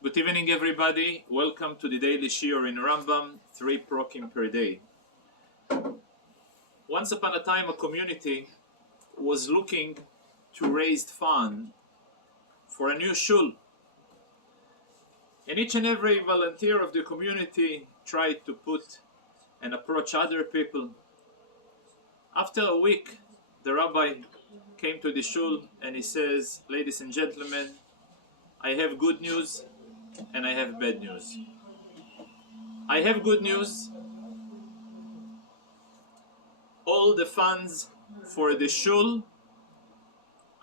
Good evening, everybody. Welcome to the daily shiur in Rambam, 3 prokim per day. Once upon a time, a community was looking to raise funds for a new shul. And each and every volunteer of the community tried to put and approach other people. After a week, the rabbi came to the shul and he says, "Ladies and gentlemen, I have good news and I have bad news. I have good news. All the funds for the shul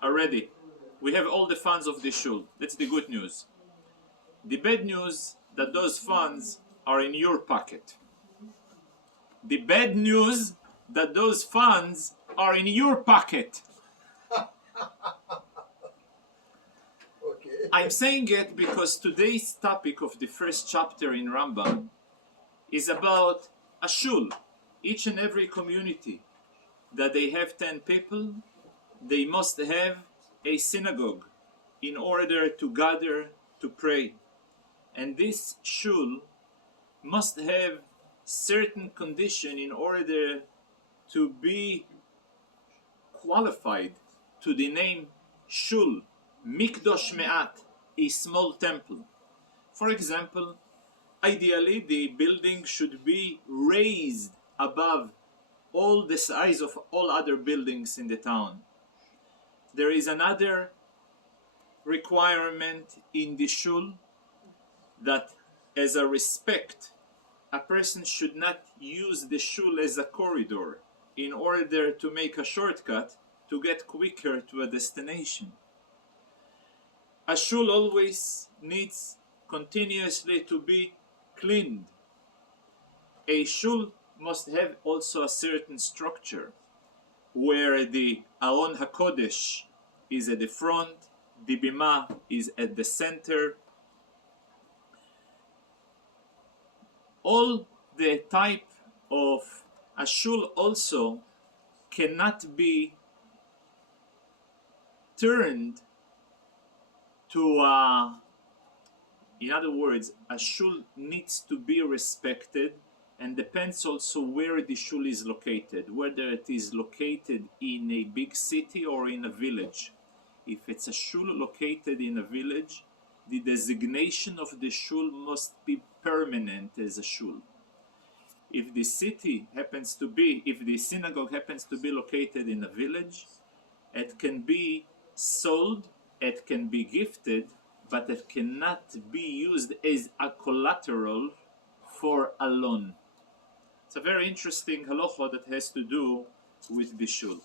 are ready. We have all the funds of the shul. That's the good news. The bad news that those funds are in your pocket. The bad news that those funds are in your pocket." I'm saying it because today's topic of the first chapter in Rambam is about a shul. Each and every community that they have 10 people, they must have a synagogue in order to gather to pray. And this shul must have certain condition in order to be qualified to the name shul, mikdosh me'at, a small temple. For example, ideally the building should be raised above all the size of all other buildings in the town. There is another requirement in the shul that as a respect, a person should not use the shul as a corridor in order to make a shortcut to get quicker to a destination. A shul always needs continuously to be cleaned. A shul must have also a certain structure where the Aron HaKodesh is at the front, the Bima is at the center. All the type of a shul also cannot be turned to in other words, a shul needs to be respected and depends also where the shul is located, whether it is located in a big city or in a village. If it's a shul located in a village, the designation of the shul must be permanent as a shul. If the synagogue happens to be located in a village, it can be sold, it can be gifted, but it cannot be used as a collateral for a loan. It's a very interesting halacha that has to do with the shul.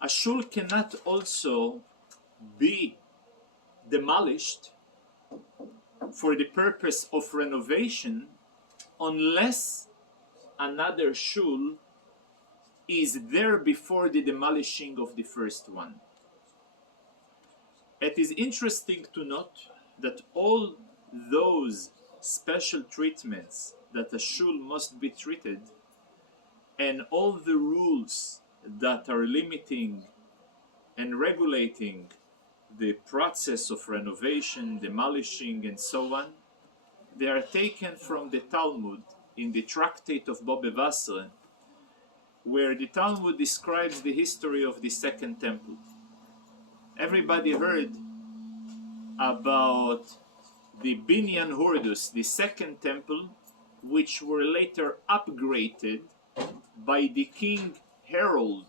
A shul cannot also be demolished for the purpose of renovation unless another shul is there before the demolishing of the first one. It is interesting to note that all those special treatments that a shul must be treated and all the rules that are limiting and regulating the process of renovation, demolishing, and so on, they are taken from the Talmud in the tractate of Bobbe Basra, where the Talmud describes the history of the Second Temple. Everybody heard about the Binyan Hurdus, the Second Temple, which were later upgraded by the King Harold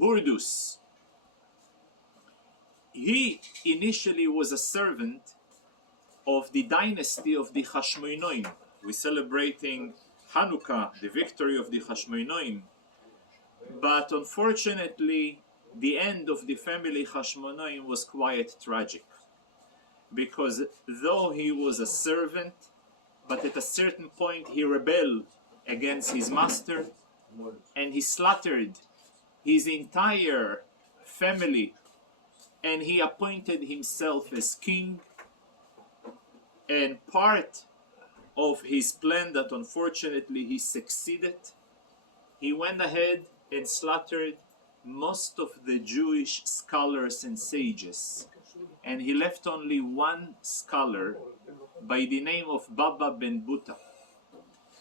Hurdus. He initially was a servant of the dynasty of the Hashmonaim. We're celebrating Hanukkah, the victory of the Hashmonaim. But unfortunately, the end of the family Hashmonaim was quite tragic. Because though he was a servant, but at a certain point he rebelled against his master and he slaughtered his entire family and he appointed himself as king. And part of his plan that unfortunately he succeeded, he went ahead and slaughtered most of the Jewish scholars and sages and he left only one scholar by the name of Baba ben Buta.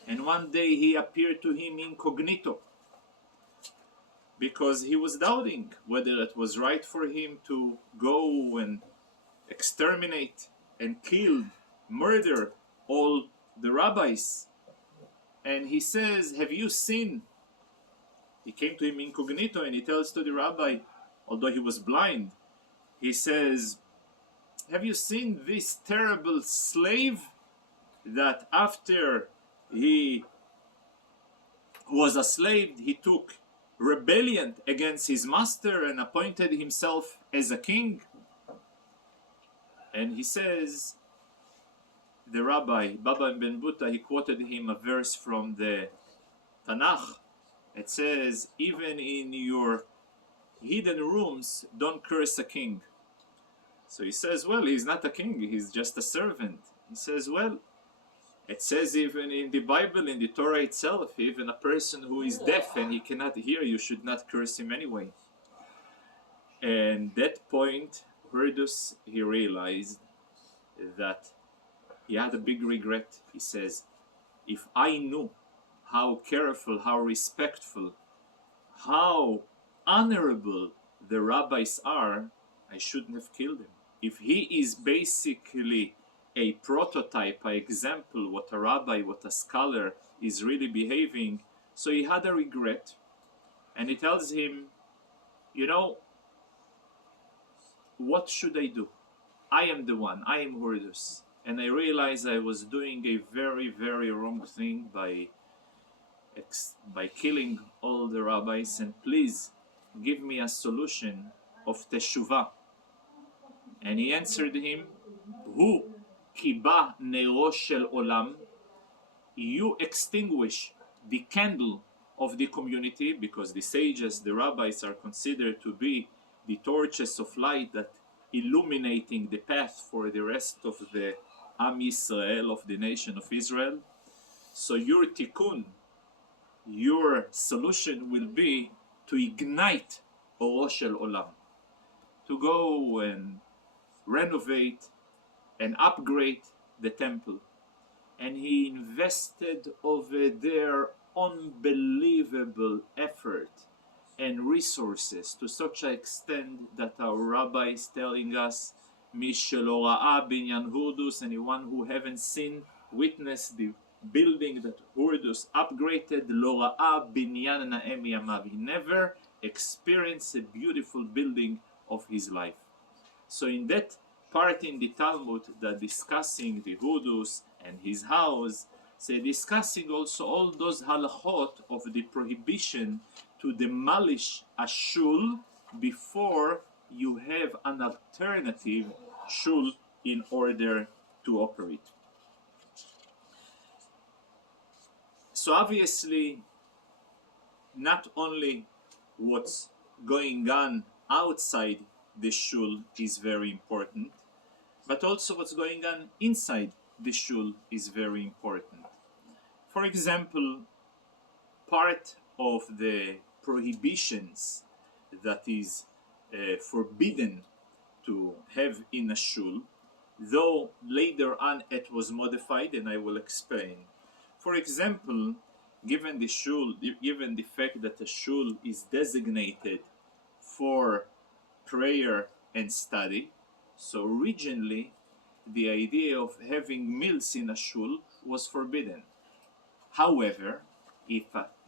And one day he appeared to him incognito, because he was doubting whether it was right for him to go and exterminate and kill, murder all the rabbis. And he says, have you seen? He came to him incognito and he tells to the rabbi, although he was blind, he says, have you seen this terrible slave that after he was a slave, he took rebellion against his master and appointed himself as a king? And he says, the rabbi, Baba ben Buta, he quoted him a verse from the Tanakh. It says, even in your hidden rooms, don't curse a king. So he says, well, he's not a king, he's just a servant. He says, well, it says even in the Bible, in the Torah itself, even a person who is deaf and he cannot hear, you should not curse him anyway. And that point, Herdus, he realized that he had a big regret. He says, if I knew how careful, how respectful, how honorable the rabbis are, I shouldn't have killed him. If he is basically a prototype, an example, what a rabbi, what a scholar is really behaving, so he had a regret. And he tells him, you know, what should I do? I am the one, I am Herdus. And I realized I was doing a very, very wrong thing by killing all the rabbis, and please give me a solution of teshuvah. And he answered him, Hu kiba nero shel olam, you extinguish the candle of the community, because the sages, the rabbis, are considered to be the torches of light that illuminating the path for the rest of the Am Yisrael, of the nation of Israel. So your tikkun, your solution will be to ignite Oro Shel Olam, to go and renovate and upgrade the temple. And he invested over there unbelievable effort and resources, to such an extent that our rabbi is telling us, Mi shelo ra'a binyan Herdus, anyone who haven't seen, witnessed the building that Herdus upgraded, lo ra'a binyan na'em yamav. He never experienced a beautiful building of his life. So in that part in the Talmud that discussing the Herdus and his house, say discussing also all those halachot of the prohibition to demolish a shul before you have an alternative shul in order to operate. So obviously, not only what's going on outside the shul is very important, but also what's going on inside the shul is very important. For example, part of the prohibitions that is forbidden to have in a shul, though later on it was modified, and I will explain. For example, given the fact that a shul is designated for prayer and study, so originally the idea of having meals in a shul was forbidden. However, if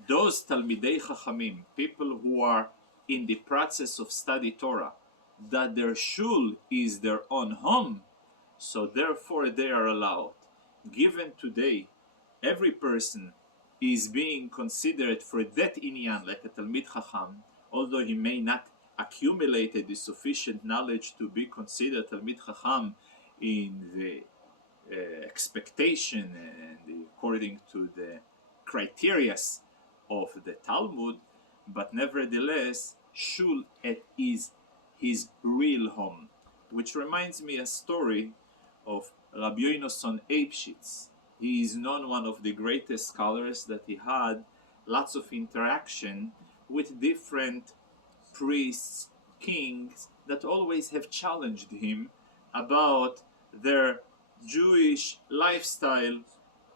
those Talmidei Chachamim, people who are in the process of study Torah, that their shul is their own home, so therefore they are allowed. Given today, every person is being considered for that inyan like a Talmid Chacham, although he may not accumulate the sufficient knowledge to be considered Talmid Chacham in the expectation and according to the criteria of the Talmud, but nevertheless, shul is his real home. Which reminds me a story of Rabbi Yonason Eibshitz. He is known one of the greatest scholars, that he had lots of interaction with different priests, kings, that always have challenged him about their Jewish lifestyle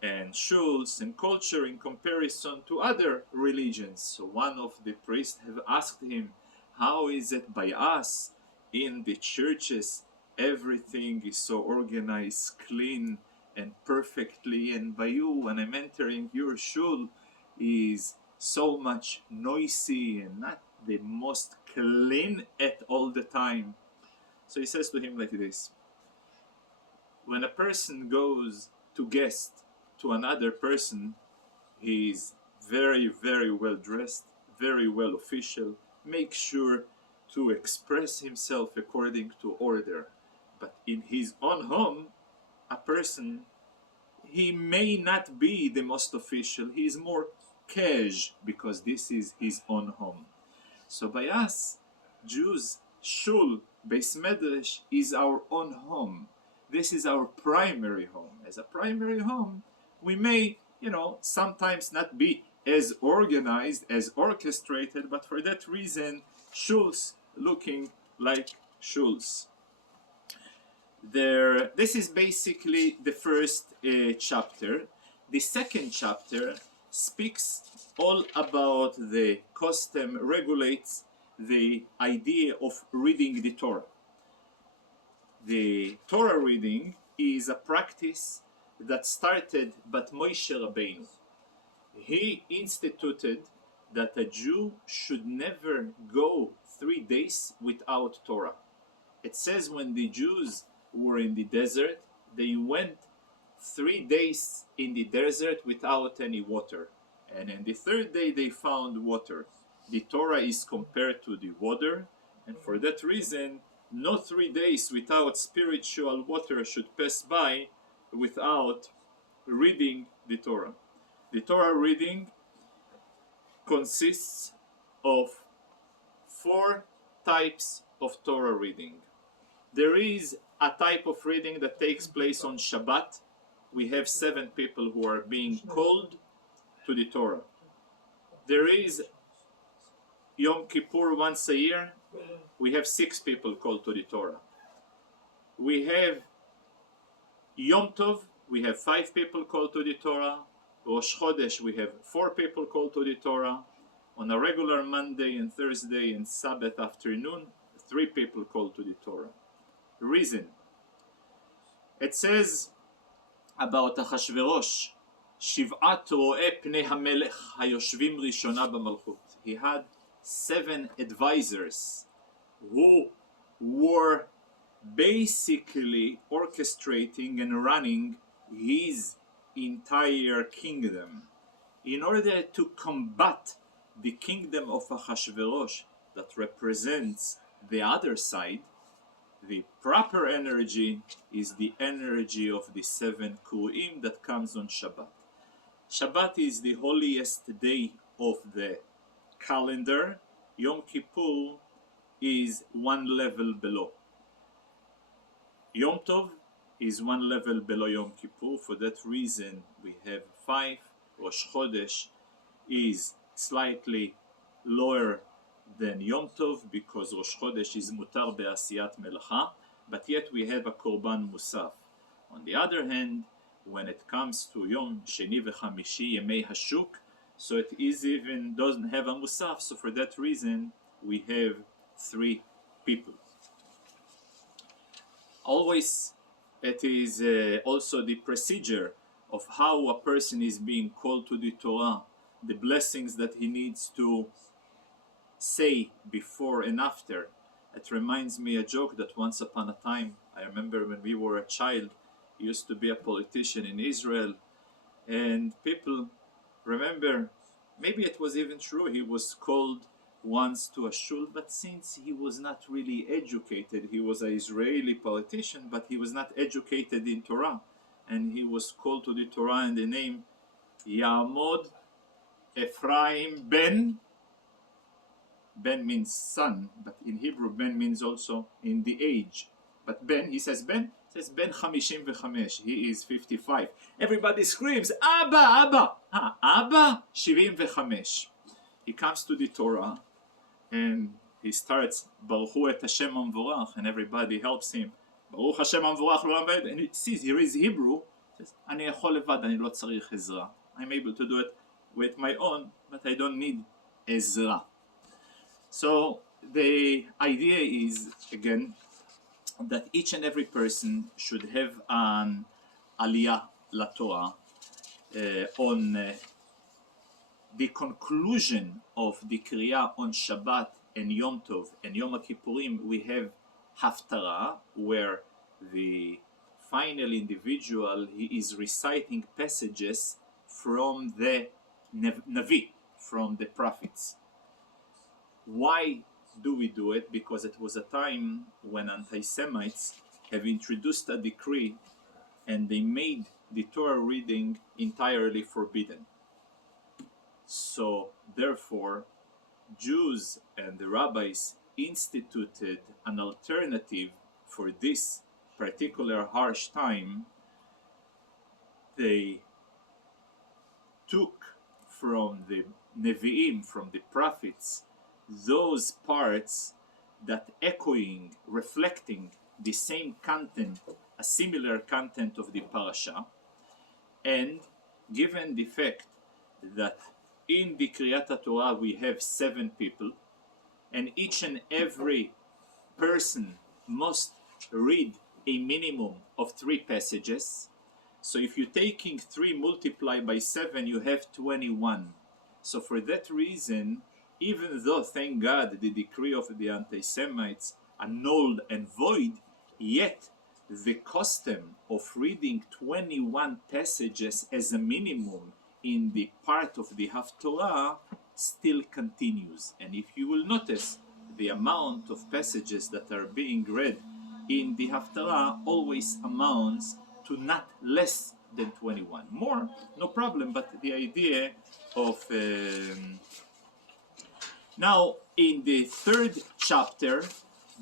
and shuls and culture in comparison to other religions. So one of the priests have asked him, how is it by us in the churches everything is so organized, clean and perfectly, and by you when I'm entering your shul is so much noisy and not the most clean at all the time. So he says to him like this: when a person goes to guest to another person, he is very, very well dressed, very well official, make sure to express himself according to order. But in his own home, a person, he may not be the most official, he is more cash because this is his own home. So by us, Jews, shul, Beis Medrash is our own home. This is our primary home. As a primary home, we may, sometimes not be as organized, as orchestrated, but for that reason, shuls looking like shuls. This is basically the first chapter. The second chapter speaks all about the custom, regulates the idea of reading the Torah. The Torah reading is a practice that started by Moshe Rabbeinu. He instituted that a Jew should never go 3 days without Torah. It says when the Jews were in the desert, they went 3 days in the desert without any water. And on the third day they found water. The Torah is compared to the water, and for that reason, no 3 days without spiritual water should pass by without reading the Torah. The Torah reading consists of 4 types of Torah reading. There is a type of reading that takes place on Shabbat. We have 7 people who are being called to the Torah. There is Yom Kippur once a year. We have 6 people called to the Torah. We have Yom Tov. We have 5 people called to the Torah. Rosh Chodesh, we have 4 people called to the Torah. On a regular Monday and Thursday and Sabbath afternoon, 3 people called to the Torah. Reason. It says about Achashverosh, Shiv'at ro'eh pnei hamelech hayoshvim rishona b'malchut. He had 7 advisors who were basically orchestrating and running his entire kingdom. In order to combat the kingdom of Achashverosh that represents the other side, the proper energy is the energy of the 7 Kurim that comes on Shabbat. Shabbat is the holiest day of the calendar. Yom Kippur is 1 level below. Yom Tov is 1 level below Yom Kippur. For that reason, we have 5. Rosh Chodesh is slightly lower than Yom Tov because Rosh Chodesh is mutar be'asiyat melacha, but yet we have a korban musaf. On the other hand, when it comes to Yom Sheni v'Chamishi, Yemei Hashuk, so it is even doesn't have a musaf, so for that reason we have 3 people. Always it is also the procedure of how a person is being called to the Torah, the blessings that he needs to say before and after. It reminds me a joke that once upon a time, I remember when we were a child, he used to be a politician in Israel, and people remember, maybe it was even true, he was called once to a shul, but since he was not really educated, he was an Israeli politician, but he was not educated in Torah, and he was called to the Torah in the name Ya'amod Ephraim Ben. Ben means son, but in Hebrew Ben means also in the age. But Ben, he says Ben 55. He is 55. Everybody screams, Abba, Abba. Abba, 75. He comes to the Torah and he starts Baruch Hu et Hashem Amvorach, and everybody helps him ברוך השם המבורך לעולם ועד, and it says here is Hebrew, says, אני יכול לבד, אני לא צריך עזרה. I'm able to do it with my own, but I don't need עזרה. So the idea is, again, that each and every person should have an aliyah LaTorah on the conclusion of the Kriya on Shabbat and Yom Tov and Yom Kippurim. We have Haftarah, where the final individual, he is reciting passages from the Navi, from the prophets. Why do we do it? Because it was a time when anti-Semites have introduced a decree and they made the Torah reading entirely forbidden. So therefore, Jews and the rabbis instituted an alternative for this particular harsh time. They took from the Nevi'im, from the prophets, those parts that echoing, reflecting the same content, a similar content of the parasha, and given the fact that in the Kriyat Torah we have 7 people, and each and every person must read a minimum of 3 passages. So if you're taking 3 multiplied by 7, you have 21. So for that reason, even though, thank God, the decree of the anti-Semites annulled and void, yet the custom of reading 21 passages as a minimum in the part of the Haftorah still continues. And if you will notice, the amount of passages that are being read in the Haftarah always amounts to not less than 21. More, no problem, but the idea of... Now, in the 3rd chapter,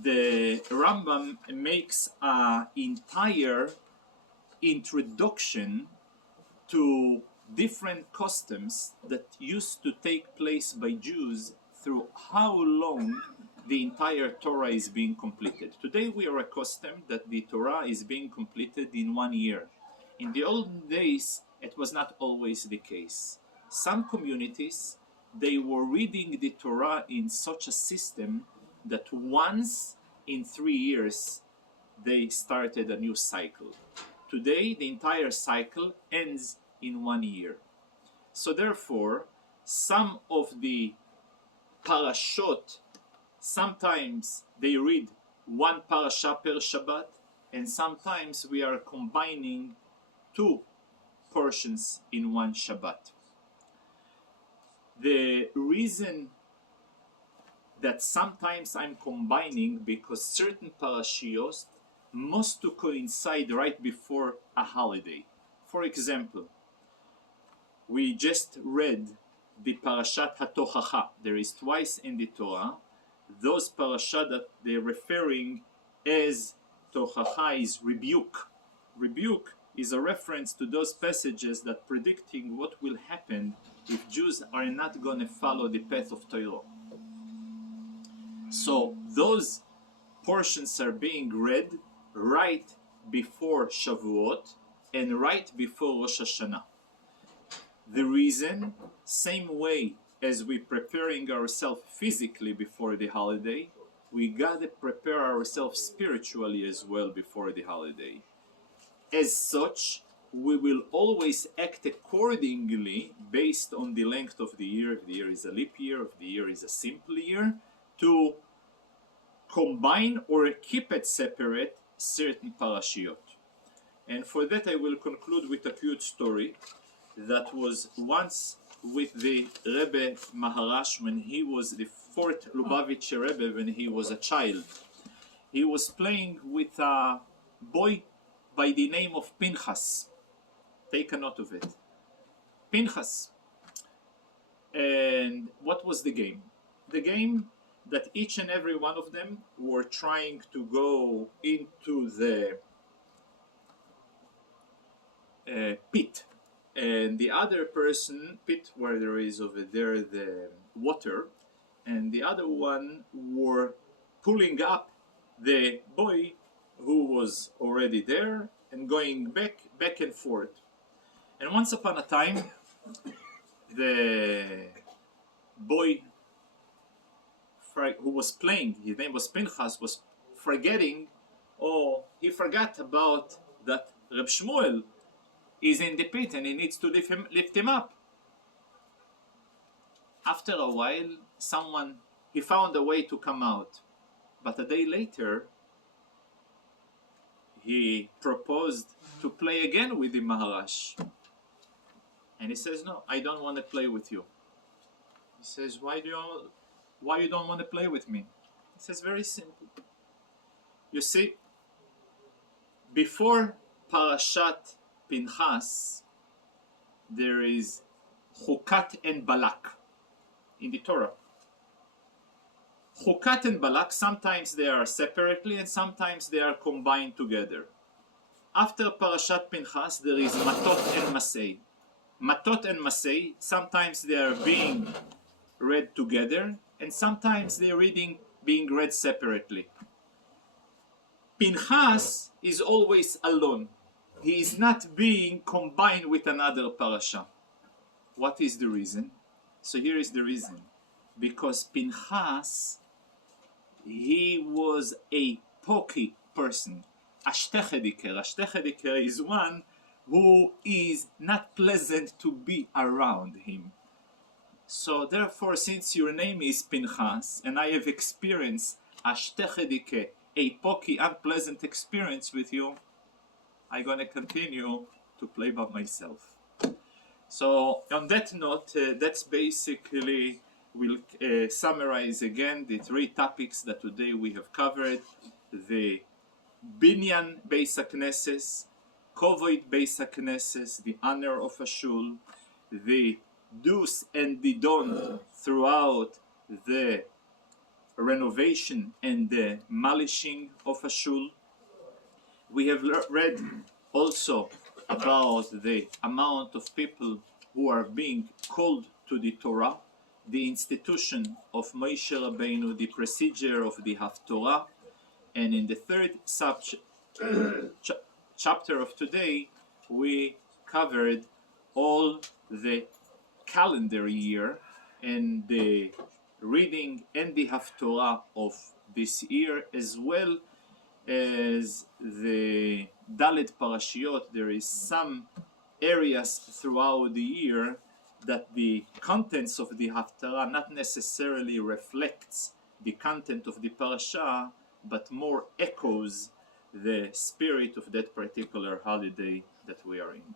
the Rambam makes an entire introduction to different customs that used to take place by Jews through how long the entire Torah is being completed. Today we are accustomed that the Torah is being completed in 1 year. In the olden days, it was not always the case. Some communities, they were reading the Torah in such a system that once in 3 years, they started a new cycle. Today, the entire cycle ends in 1 year. So therefore, some of the parashot, sometimes they read 1 parasha per Shabbat, and sometimes we are combining 2 portions in 1 Shabbat. The reason that sometimes I'm combining, because certain parashios must to coincide right before a holiday. For example, we just read the parashat HaTochacha. There is twice in the Torah those parashat that they're referring as Tochacha is rebuke. Rebuke is a reference to those passages that predicting what will happen if Jews are not going to follow the path of Torah. So those portions are being read right before Shavuot and right before Rosh Hashanah. The reason, same way as we preparing ourselves physically before the holiday, we gotta prepare ourselves spiritually as well before the holiday. As such, we will always act accordingly based on the length of the year, if the year is a leap year, if the year is a simple year, to combine or keep it separate certain parashiot. And for that I will conclude with a cute story that was once with the Rebbe Maharash when he was the 4th Lubavitcher Rebbe when he was a child. He was playing with a boy by the name of Pinchas. Take a note of it. Pinchas. And what was the game? The game that each and every one of them were trying to go into the pit. And the other person, pit where there is over there the water, and the other one were pulling up the boy who was already there and going back and forth. And once upon a time, the boy who was playing, his name was Pinchas, was forgetting, or he forgot about that Reb Shmuel is in the pit and he needs to lift him up. After a while, he found a way to come out. But a day later, he proposed to play again with the Maharash. And he says, no, I don't want to play with you. He says, why you don't want to play with me? He says, very simple. You see, before Parashat Pinchas, there is Chukat and Balak in the Torah. Chukat and Balak, sometimes they are separately and sometimes they are combined together. After Parashat Pinchas, there is Matot and Masei. Matot and Masei, sometimes they are being read together and sometimes they are being read separately. Pinchas is always alone. He is not being combined with another parasha. What is the reason? So here is the reason. Because Pinchas, he was a pokey person. Ashtechediker. Ashtechediker is one who is not pleasant to be around him. So therefore, since your name is Pinchas, and I have experienced Ashtechedike, a pokey, unpleasant experience with you, I'm going to continue to play by myself. So on that note, that's basically, we'll summarize again the three topics that today we have covered. The Binyan Beis HaKnesses, Kovod Beis HaKnesses, the honor of a shul, the do's and the don't throughout the renovation and the malishing of a shul. We have read also about the amount of people who are being called to the Torah, the institution of Moshe Rabbeinu, the procedure of the Haftorah, and in the third chapter of today, we covered all the calendar year and the reading and the Haftorah of this year, as well as the Dalet Parashiot. There is some areas throughout the year that the contents of the Haftarah not necessarily reflects the content of the parasha, but more echoes the spirit of that particular holiday that we are in.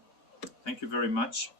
Thank you very much.